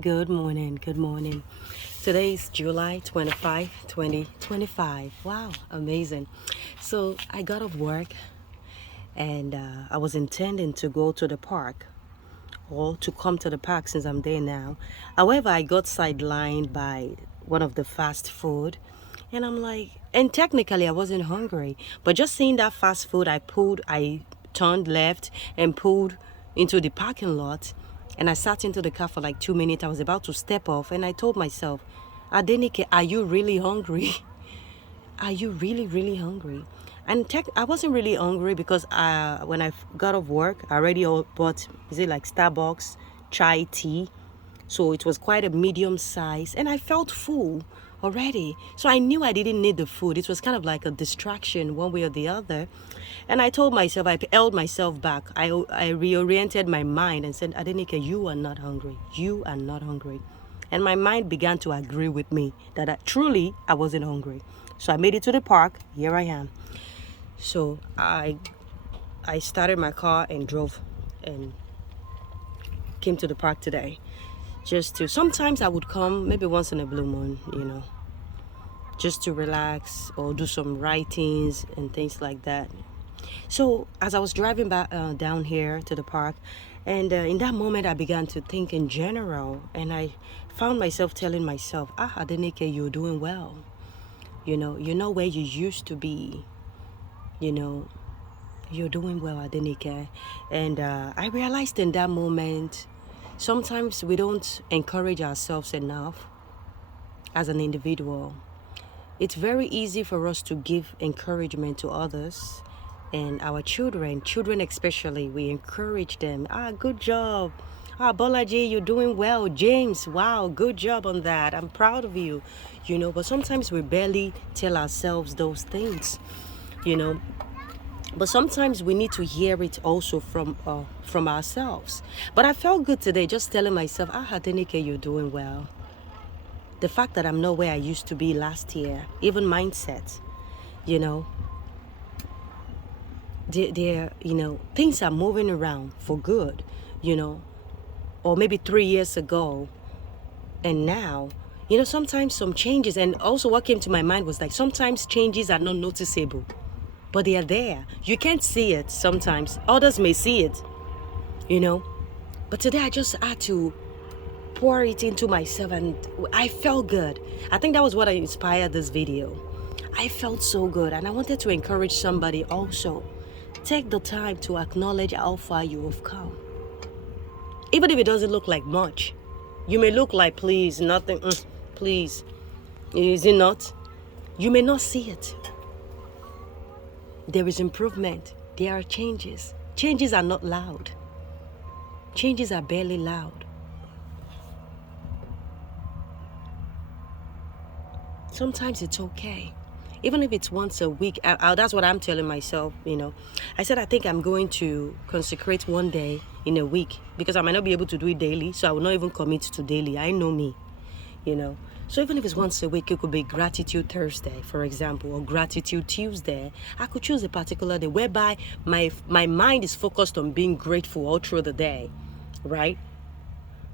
Good morning. Good morning. Today is July 25, 2025. Wow, amazing. So I got off work and I was intending to go to the park or to come to the park since I'm there now. However, I got sidelined by one of the fast food and I'm like, and technically I wasn't hungry, but just seeing that fast food, I turned left and pulled into the parking lot and I sat into the car for like 2 minutes. I was about to step off and I told myself, Adenike, are you really hungry? Are you really, really hungry? And I wasn't really hungry because when I got off work, I already bought, is it like Starbucks, chai tea? So it was quite a medium size and I felt full already. So I knew I didn't need the food. It was kind of like a distraction one way or the other. And I told myself, I held myself back. I reoriented my mind and said, Adenike, you are not hungry. You are not hungry. And my mind began to agree with me that truly I wasn't hungry. So I made it to the park. Here I am. So I started my car and drove and came to the park today. Sometimes I would come maybe once in a blue moon, just to relax or do some writings and things like that. So as I was driving back down here to the park, and in that moment I began to think in general, and I found myself telling myself, Adenike, you're doing well. You're not where you used to be. You're doing well, Adenike. And I realized in that moment, sometimes we don't encourage ourselves enough as an individual. It's very easy for us to give encouragement to others and our children especially. We encourage them. Good job. Bolaji, you're doing well. James, wow, good job on that. I'm proud of you. But sometimes we barely tell ourselves those things, But sometimes we need to hear it also from ourselves. But I felt good today just telling myself, Adenike, you're doing well. The fact that I'm not where I used to be last year, even mindset, things are moving around for good, or maybe 3 years ago and now, sometimes some changes. And also what came to my mind was like, sometimes changes are not noticeable, but they are there. You can't see it sometimes. Others may see it, but today I just had to pour it into myself and I felt good. I think that was what inspired this video. I felt so good and I wanted to encourage somebody also. Take the time to acknowledge how far you have come. Even if it doesn't look like much. You may look like, please, nothing, please. Is it not? You may not see it. There is improvement. There are changes. Changes are not loud. Changes are barely loud. Sometimes it's okay. Even if it's once a week, that's what I'm telling myself, I said I think I'm going to consecrate one day in a week because I might not be able to do it daily, so I will not even commit to daily. I know me, So even if it's once a week, it could be Gratitude Thursday, for example, or Gratitude Tuesday. I could choose a particular day whereby my mind is focused on being grateful all through the day, right?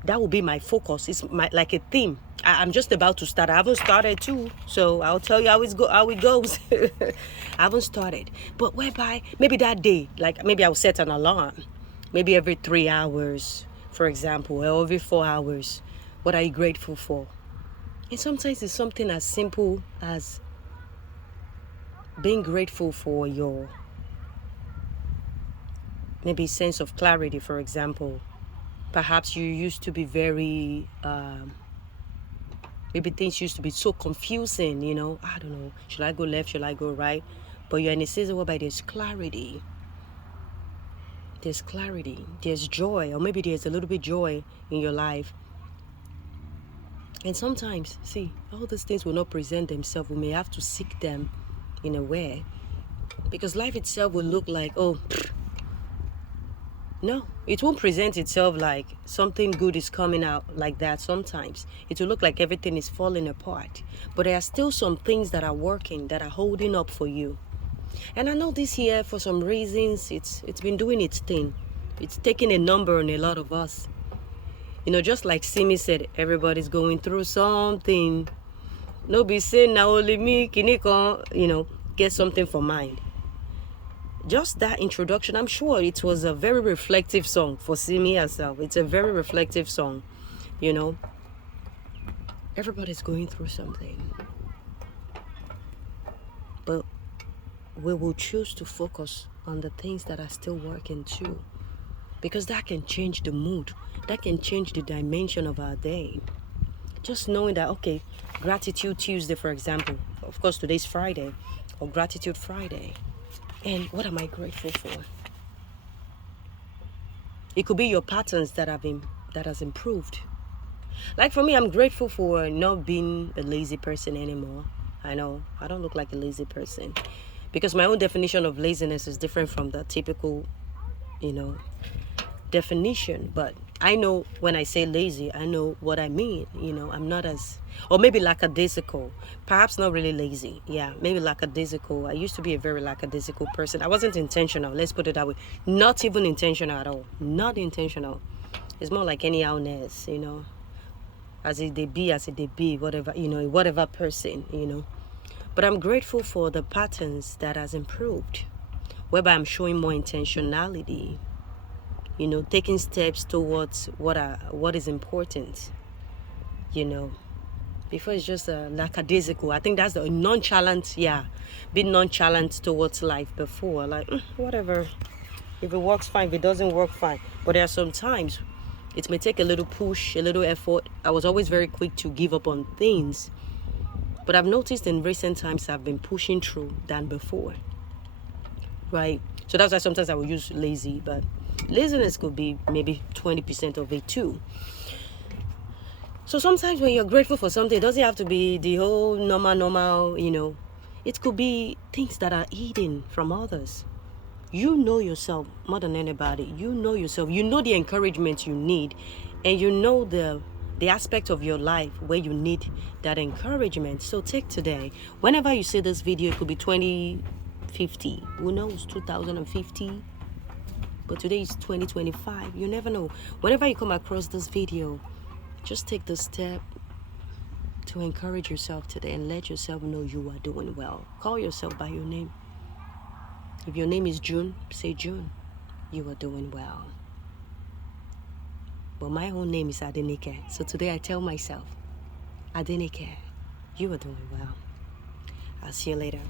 That will be my focus. It's like a theme. I'm just about to start. I haven't started too, so I'll tell you how it goes. I haven't started, but whereby maybe that day, like maybe I'll set an alarm, maybe every 3 hours, for example, or every 4 hours. What are you grateful for? And sometimes it's something as simple as being grateful for your maybe sense of clarity, for example. Perhaps you used to be very, maybe things used to be so confusing, I don't know, should I go left, should I go right? But you're in a season whereby there's clarity. There's clarity, there's joy, or maybe there's a little bit joy in your life. And sometimes, see, all these things will not present themselves. We may have to seek them in a way. Because life itself will look like, no, it won't present itself like something good is coming out like that sometimes. It will look like everything is falling apart. But there are still some things that are working, that are holding up for you. And I know this year, for some reasons, it's been doing its thing. It's taking a number on a lot of us. You know, just like Simi said, everybody's going through something. No be saying now only me, kiniko, you know, get something for mind. Just that introduction, I'm sure it was a very reflective song for Simi herself. It's a very reflective song, you know. Everybody's going through something. But we will choose to focus on the things that are still working too. Because that can change the mood. That can change the dimension of our day. Just knowing that, okay, Gratitude Tuesday, for example. Of course, today's Friday, or Gratitude Friday. And what am I grateful for? It could be your patterns that has improved. Like for me, I'm grateful for not being a lazy person anymore. I know I don't look like a lazy person, because my own definition of laziness is different from the typical, you know, definition. But I know when I say lazy, I know what I mean. You know, I'm not as, or maybe lackadaisical. Perhaps not really lazy. Yeah, maybe lackadaisical. I used to be a very lackadaisical person. I wasn't intentional. Let's put it that way. Not even intentional at all. Not intentional. It's more like anyhowness, you know. As it they be, whatever, you know, whatever person, you know. But I'm grateful for the patterns that has improved, whereby I'm showing more intentionality, you know, taking steps towards what is important, you know. Before it's just a lackadaisical. I think that's the nonchalant, yeah, being nonchalant towards life before, like whatever. If it works, fine. If it doesn't work, fine. But there are some times it may take a little push, a little effort. I was always very quick to give up on things. But I've noticed in recent times I've been pushing through than before. Right? So that's why sometimes I will use lazy, but laziness could be maybe 20% of it too. So sometimes when you're grateful for something, it doesn't have to be the whole normal, you know. It could be things that are hidden from others. You know yourself more than anybody. You know yourself. You know the encouragement you need, and you know the aspect of your life where you need that encouragement. So take today. Whenever you see this video, it could be 2050. Who knows? 2050. But today is 2025. You never know. Whenever you come across this video, just take the step to encourage yourself today and let yourself know you are doing well. Call yourself by your name. If your name is June, say June. You are doing well. But my own name is Adenike. So today I tell myself, Adenike, you are doing well. I'll see you later.